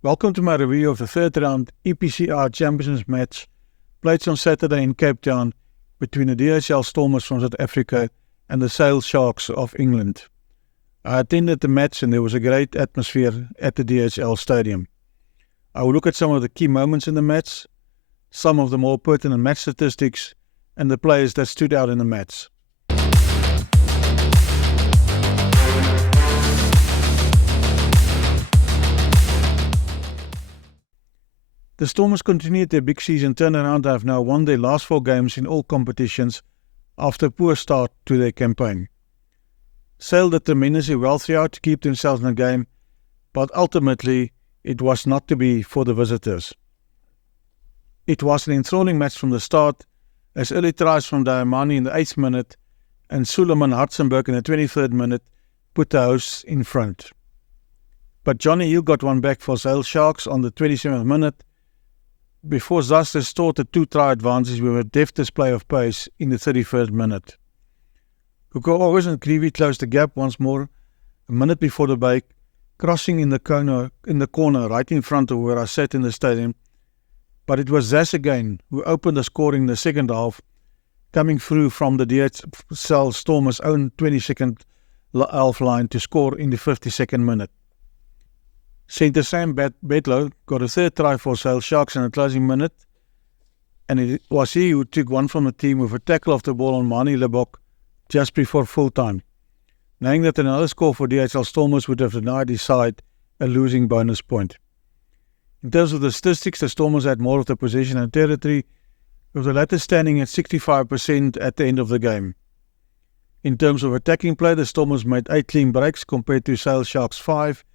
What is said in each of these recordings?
Welcome to my review of the third round EPCR Championships match played on Saturday in Cape Town between the DHL Stormers from South Africa and the Sail Sharks of England. I attended the match and there was a great atmosphere at the DHL Stadium. I will look at some of the key moments in the match, some of the more pertinent match statistics, and the players that stood out in the match. The Stormers continued their big season turnaround and have now won their last 4 games in all competitions after a poor start to their campaign. Sail did tremendously well throughout to keep themselves in the game, but ultimately it was not to be for the visitors. It was an enthralling match from the start, as early tries from Diamani in the 8th minute and Suleiman Hartzenberg in the 23rd minute put the hosts in front. But Johnny Hill got one back for Sail Sharks on the 27th minute, before Zas restored the 2-try advantage with a deft display of pace in the 31st minute. Hugo August and Creevy closed the gap once more a minute before the break, crossing in the corner right in front of where I sat in the stadium. But it was Zas again who opened the scoring in the second half, coming through from the DHL Stormers' own 22nd half line to score in the 52nd minute. Centre Sam Bedlow got a 3rd try for Sail Sharks in the closing minute, and it was he who took one from the team with a tackle off the ball on Mani Lebok just before full time, knowing that another score for DHL Stormers would have denied his side a losing bonus point. In terms of the statistics, the Stormers had more of the possession and territory, with the latter standing at 65% at the end of the game. In terms of attacking play, the Stormers made 8 clean breaks compared to Sail Sharks' 5,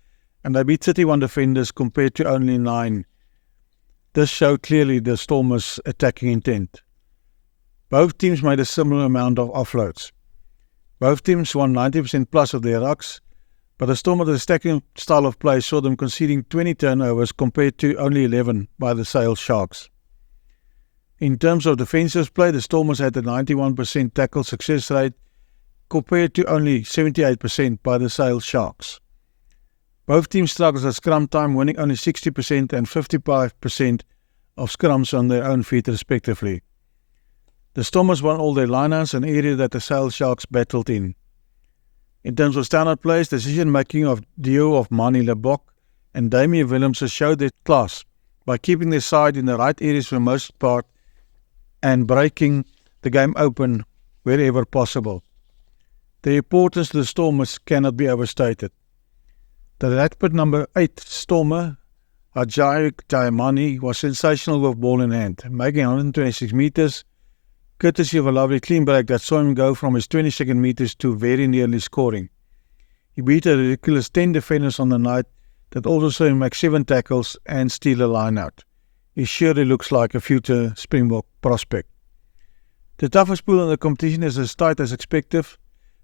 and they beat 31 defenders compared to only 9. This showed clearly the Stormers' attacking intent. Both teams made a similar amount of offloads. Both teams won 90% plus of their rucks, but the Stormers' attacking style of play saw them conceding 20 turnovers compared to only 11 by the Sail Sharks. In terms of defensive play, the Stormers had a 91% tackle success rate compared to only 78% by the Sail Sharks. Both teams struggled at scrum time, winning only 60% and 55% of scrums on their own feet respectively. The Stormers won all their lineouts, an area that the Sail Sharks battled in. In terms of standout plays, decision-making of duo of Mani Lebok and Damien Willemse showed their class by keeping their side in the right areas for the most part and breaking the game open wherever possible. The importance to the Stormers cannot be overstated. The Rackpit number 8 Stormer, Ajayi Diamani, was sensational with ball in hand, making 126 metres, courtesy of a lovely clean break that saw him go from his 22nd metres to very nearly scoring. He beat a ridiculous 10 defenders on the night that also saw him make 7 tackles and steal a line-out. He surely looks like a future Springbok prospect. The toughest pool in the competition is as tight as expected,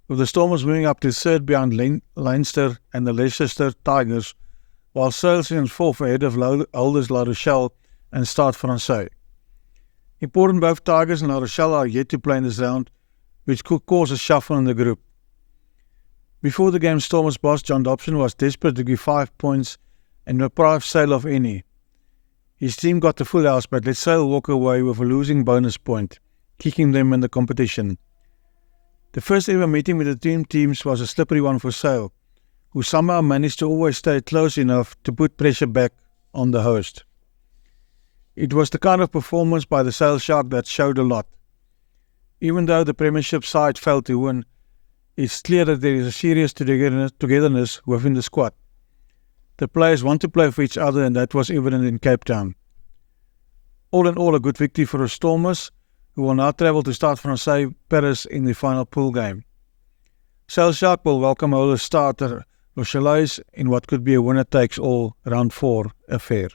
with the Stormers moving up to 3rd behind Leinster and the Leicester Tigers, while Sail is 4th ahead of Holders La Rochelle and Stade Francais. Important, both Tigers and La Rochelle are yet to play in this round, which could cause a shuffle in the group. Before the game, Stormers boss John Dobson was desperate to give 5 points and deprive Sail of any. His team got the full house but let Sail walk away with a losing bonus point, kicking them in the competition. The first ever meeting with the teams was a slippery one for Sail, who somehow managed to always stay close enough to put pressure back on the host. It was the kind of performance by the Sail Shark that showed a lot. Even though the Premiership side failed to win, it's clear that there is a serious togetherness within the squad. The players want to play for each other, and that was evident in Cape Town. All in all, a good victory for the Stormers, who will now travel to Stade Francais Paris in the final pool game. Sail Shark will welcome all the starter Rochellais in what could be a winner-takes-all round 4 affair.